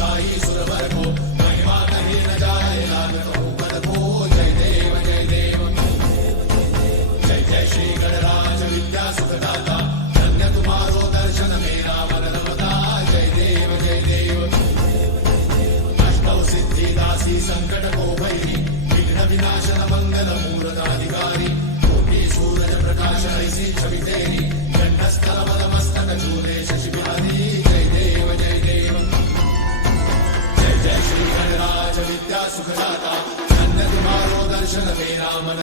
शाही सुरवर को महिमा कहीं न जाए लागत ऊपर को जय देव जय देव जय जय श्री गणराज विद्या सुखदाता धन्य तुम्हारो दर्शन मेरा मन रमता जय देव जय देव अष्टौ सिद्धि दासी संकट को भैरी विघ्न विनाशन मंगल मूर्ताधिकारी कोटि सूरज प्रकाश ऐसी छवि तेरी कंठस्थल मद मस्तक झूले शशि बिहारी जय देव जय देव जय जय श्री गणराज विद्या सुखदाता धन्य तुम्हारो दर्शन मेरा मन